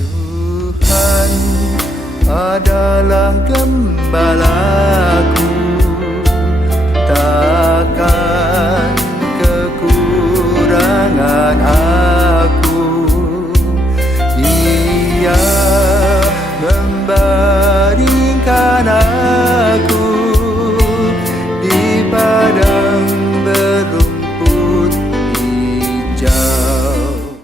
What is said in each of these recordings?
Tuhan adalah gembalaku, takkan kekurangan aku. Ia membaringkan aku di padang berumput hijau.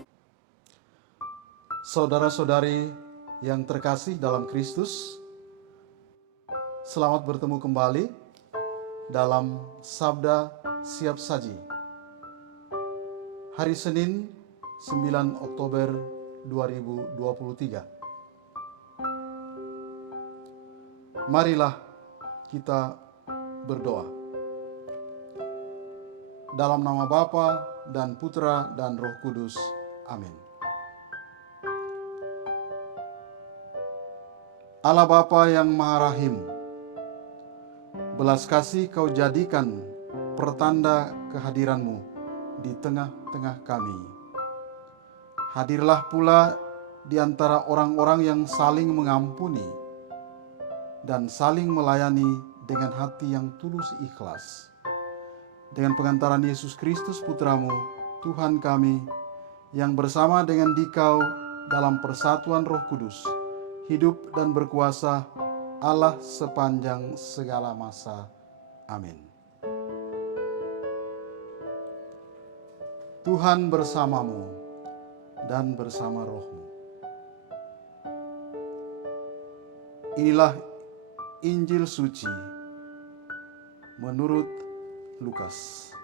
Saudara-saudari yang terkasih dalam Kristus, selamat bertemu kembali dalam Sabda Siap Saji. Hari Senin 9 Oktober 2023. Marilah kita berdoa. Dalam nama Bapa dan Putra dan Roh Kudus. Amin. Allah Bapa yang Maha Rahim, belas kasih Kau jadikan pertanda kehadiran-Mu di tengah-tengah kami. Hadirlah pula di antara orang-orang yang saling mengampuni dan saling melayani dengan hati yang tulus ikhlas. Dengan pengantaran Yesus Kristus Putra-Mu, Tuhan kami, yang bersama dengan Dikau dalam persatuan Roh Kudus, hidup dan berkuasa Allah sepanjang segala masa. Amin. Tuhan bersamamu dan bersama rohmu. Inilah Injil suci menurut Lukas.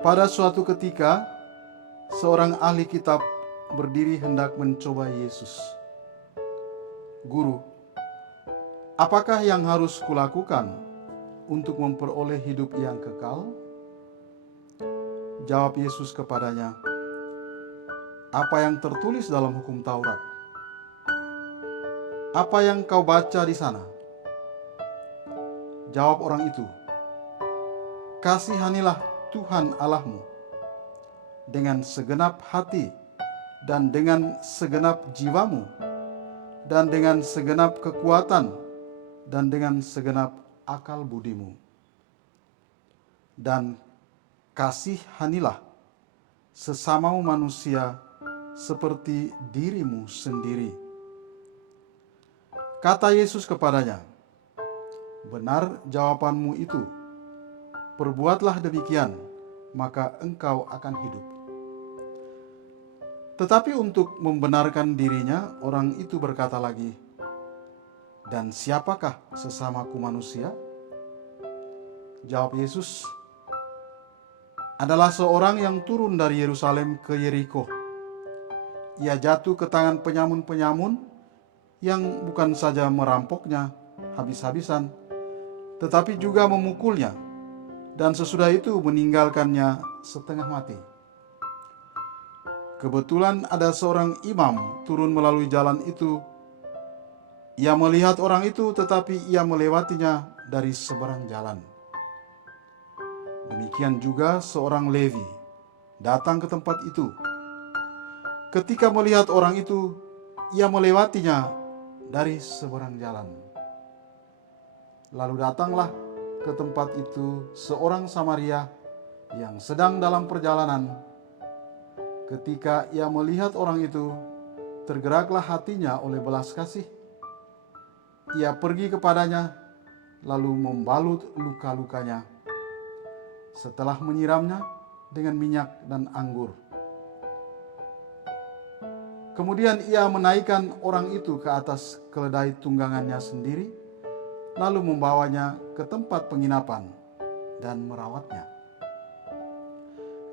Pada suatu ketika, seorang ahli kitab berdiri hendak mencoba Yesus. Guru, apakah yang harus kulakukan untuk memperoleh hidup yang kekal? Jawab Yesus kepadanya, apa yang tertulis dalam hukum Taurat? Apa yang kau baca di sana? Jawab orang itu, kasihanilah Tuhan Allahmu dengan segenap hati dan dengan segenap jiwamu dan dengan segenap kekuatan dan dengan segenap akal budimu. Dan kasihanilah sesamamu manusia seperti dirimu sendiri. Kata Yesus kepadanya, benar jawabanmu itu. Perbuatlah demikian, maka engkau akan hidup. Tetapi untuk membenarkan dirinya, orang itu berkata lagi, dan siapakah sesamaku manusia? Jawab Yesus, adalah seorang yang turun dari Yerusalem ke Yeriko. Ia jatuh ke tangan penyamun-penyamun yang bukan saja merampoknya habis-habisan, tetapi juga memukulnya, dan sesudah itu meninggalkannya setengah mati. Kebetulan ada seorang imam turun melalui jalan itu. Ia melihat orang itu, tetapi ia melewatinya dari seberang jalan. Demikian juga seorang Levi datang ke tempat itu. Ketika melihat orang itu, ia melewatinya dari seberang jalan. Lalu datanglah ke tempat itu seorang Samaria yang sedang dalam perjalanan. Ketika ia melihat orang itu, tergeraklah hatinya oleh belas kasih. Ia pergi kepadanya, lalu membalut luka-lukanya, setelah menyiramnya dengan minyak dan anggur. Kemudian ia menaikkan orang itu ke atas keledai tunggangannya sendiri, lalu membawanya ke tempat penginapan dan merawatnya.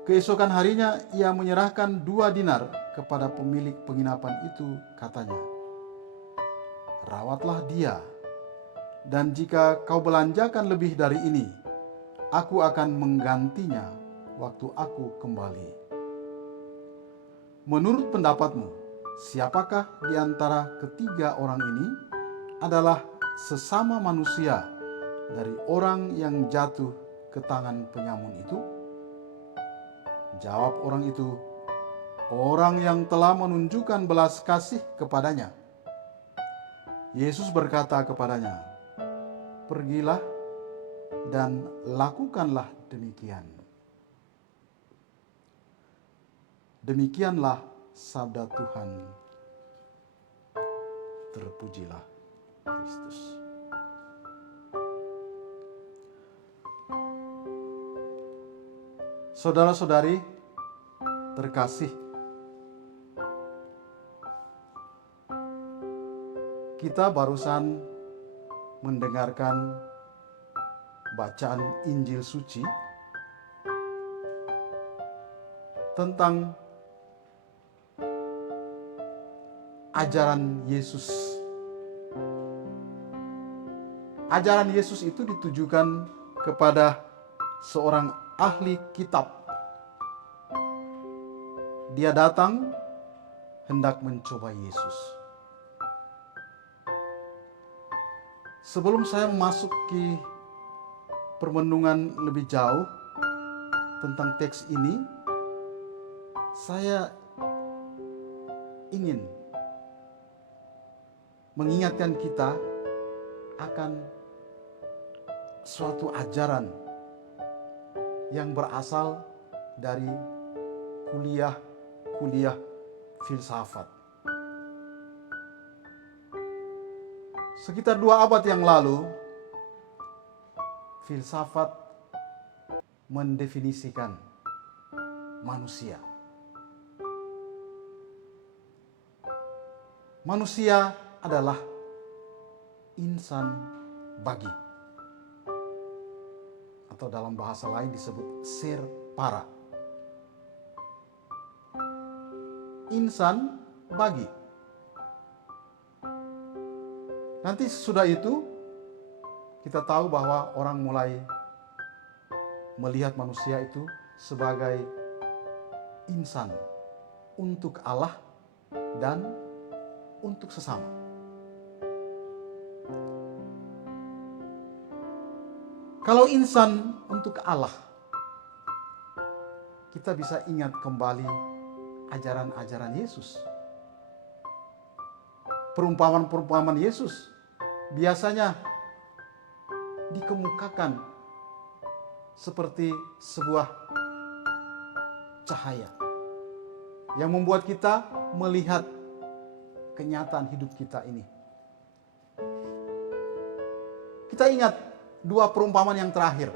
Keesokan harinya ia menyerahkan 2 dinar kepada pemilik penginapan itu, katanya, rawatlah dia, dan jika kau belanjakan lebih dari ini, aku akan menggantinya waktu aku kembali. Menurut pendapatmu, siapakah di antara ketiga orang ini adalah sesama manusia dari orang yang jatuh ke tangan penyamun itu? Jawab orang itu, orang yang telah menunjukkan belas kasih kepadanya. Yesus berkata kepadanya, pergilah dan lakukanlah demikian. Demikianlah sabda Tuhan. Terpujilah Kristus. Saudara-saudari terkasih, kita barusan mendengarkan bacaan Injil suci tentang ajaran Yesus. Ajaran Yesus itu ditujukan kepada seorang ahli kitab. Dia datang hendak mencoba Yesus. Sebelum saya memasuki permenungan lebih jauh tentang teks ini, saya ingin mengingatkan kita akan suatu ajaran yang berasal dari kuliah filsafat. Sekitar 2 abad yang lalu, filsafat mendefinisikan manusia. Manusia adalah insan bagi, atau dalam bahasa lain disebut ser para. Insan bagi. Nanti sesudah itu kita tahu bahwa orang mulai melihat manusia itu sebagai insan untuk Allah dan untuk sesama. Kalau insan untuk Allah, kita bisa ingat kembali ajaran-ajaran Yesus. Perumpamaan-perumpamaan Yesus biasanya dikemukakan seperti sebuah cahaya yang membuat kita melihat kenyataan hidup kita ini. Kita ingat 2 perumpamaan yang terakhir.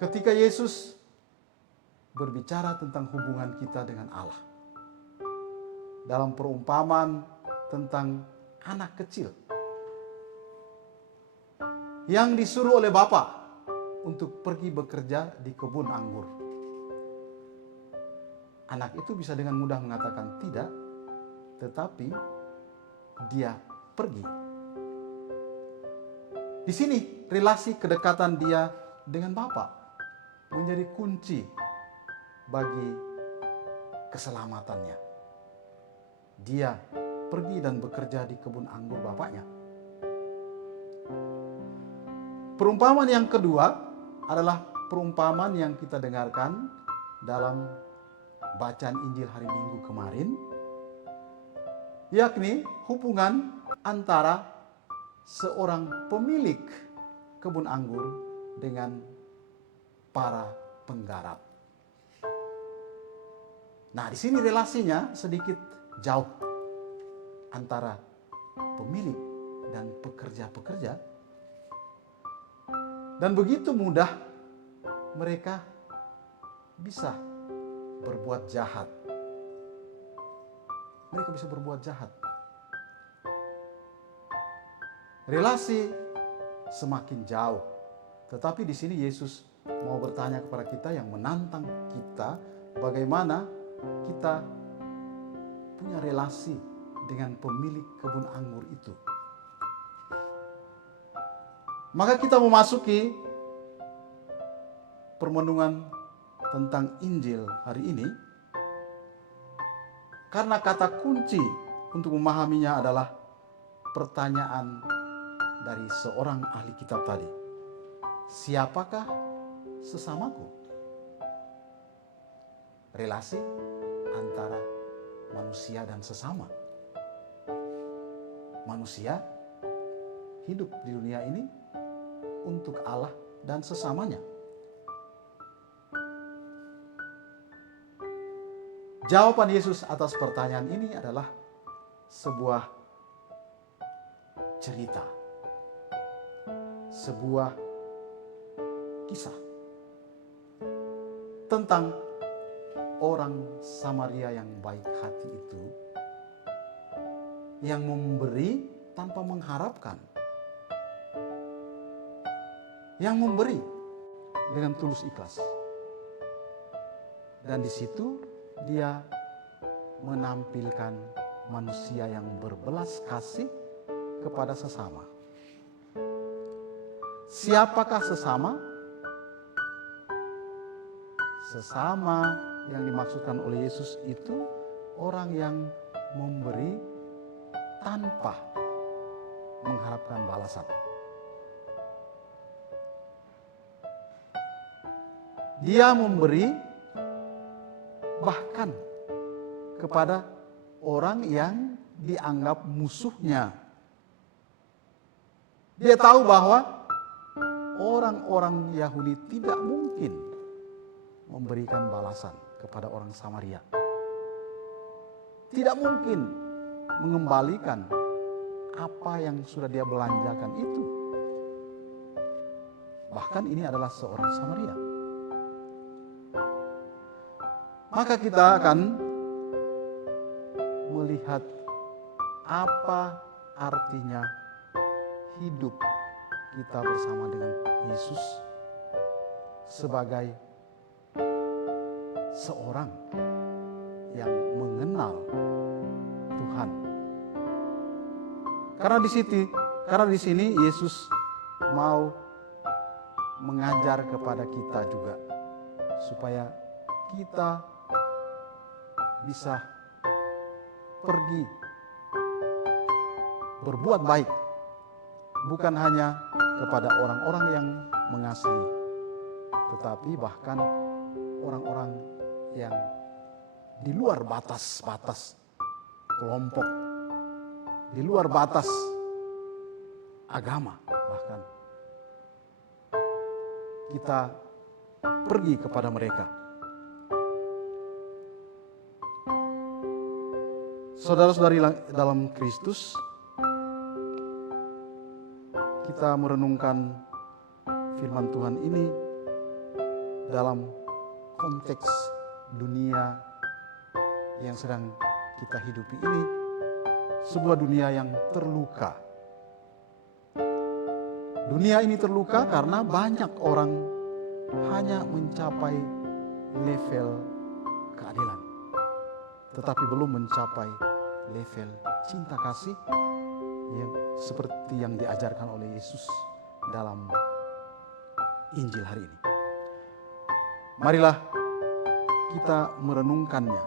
Ketika Yesus berbicara tentang hubungan kita dengan Allah. Dalam perumpamaan tentang anak kecil yang disuruh oleh Bapa untuk pergi bekerja di kebun anggur. Anak itu bisa dengan mudah mengatakan tidak, tetapi dia pergi. Di sini relasi kedekatan dia dengan Bapa menjadi kunci bagi keselamatannya. Dia pergi dan bekerja di kebun anggur bapaknya. Perumpamaan yang kedua adalah perumpamaan yang kita dengarkan dalam bacaan Injil hari Minggu kemarin, yakni hubungan antara seorang pemilik kebun anggur dengan para penggarap. Nah, di sini relasinya sedikit jauh antara pemilik dan pekerja-pekerja. Dan begitu mudah mereka bisa berbuat jahat. Mereka bisa berbuat jahat. Relasi semakin jauh. Tetapi di sini Yesus mau bertanya kepada kita, yang menantang kita, bagaimana kita punya relasi dengan pemilik kebun anggur itu. Maka kita memasuki permenungan tentang Injil hari ini, karena kata kunci untuk memahaminya adalah pertanyaan dari seorang ahli kitab tadi. Siapakah sesamaku? Relasi antara manusia dan sesama. Manusia hidup di dunia ini untuk Allah dan sesamanya. Jawaban Yesus atas pertanyaan ini adalah sebuah cerita, sebuah kisah tentang orang Samaria yang baik hati itu, yang memberi tanpa mengharapkan, yang memberi dengan tulus ikhlas. Dan di situ dia menampilkan manusia yang berbelas kasih kepada sesama. Siapakah sesama? Sesama yang dimaksudkan oleh Yesus itu orang yang memberi tanpa mengharapkan balasan. Dia memberi bahkan kepada orang yang dianggap musuhnya. Dia tahu bahwa orang-orang Yahudi tidak mungkin memberikan balasan kepada orang Samaria. Tidak mungkin mengembalikan apa yang sudah dia belanjakan itu. Bahkan ini adalah seorang Samaria. Maka kita akan melihat apa artinya hidup kita bersama dengan Yesus sebagai seorang yang mengenal Tuhan. Karena di sini Yesus mau mengajar kepada kita juga supaya kita bisa pergi berbuat baik, bukan hanya kepada orang-orang yang mengasihi, tetapi bahkan orang-orang yang di luar batas-batas kelompok, di luar batas agama, bahkan kita pergi kepada mereka. Saudara-saudari dalam Kristus, kita merenungkan firman Tuhan ini dalam konteks dunia yang sedang kita hidupi ini, sebuah dunia yang terluka. Dunia ini terluka karena banyak orang hanya mencapai level keadilan, tetapi belum mencapai level cinta kasih yang seperti yang diajarkan oleh Yesus dalam Injil hari ini. Marilah kita merenungkannya.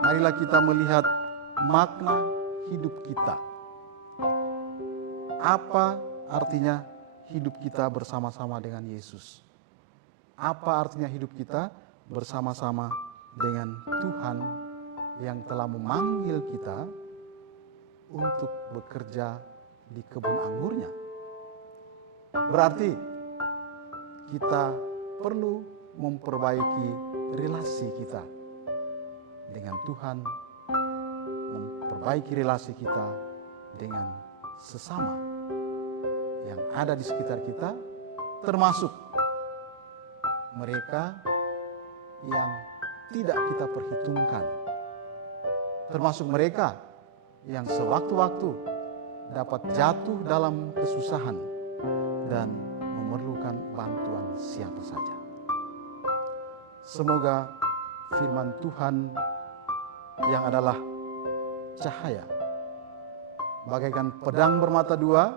Marilah kita melihat makna hidup kita. Apa artinya hidup kita bersama-sama dengan Yesus? Apa artinya hidup kita bersama-sama dengan Tuhan yang telah memanggil kita untuk bekerja di kebun anggurnya? Berarti kita perlu memperbaiki relasi kita dengan Tuhan, memperbaiki relasi kita dengan sesama yang ada di sekitar kita, termasuk mereka yang tidak kita perhitungkan, termasuk mereka yang sewaktu-waktu dapat jatuh dalam kesusahan dan memerlukan bantuan siapa saja. Semoga firman Tuhan yang adalah cahaya bagaikan pedang bermata dua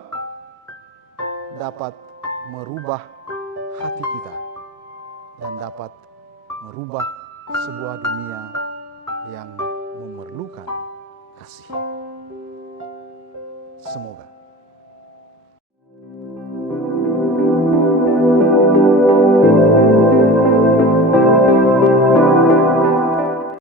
dapat merubah hati kita dan dapat merubah sebuah dunia yang memerlukan kasih. Semoga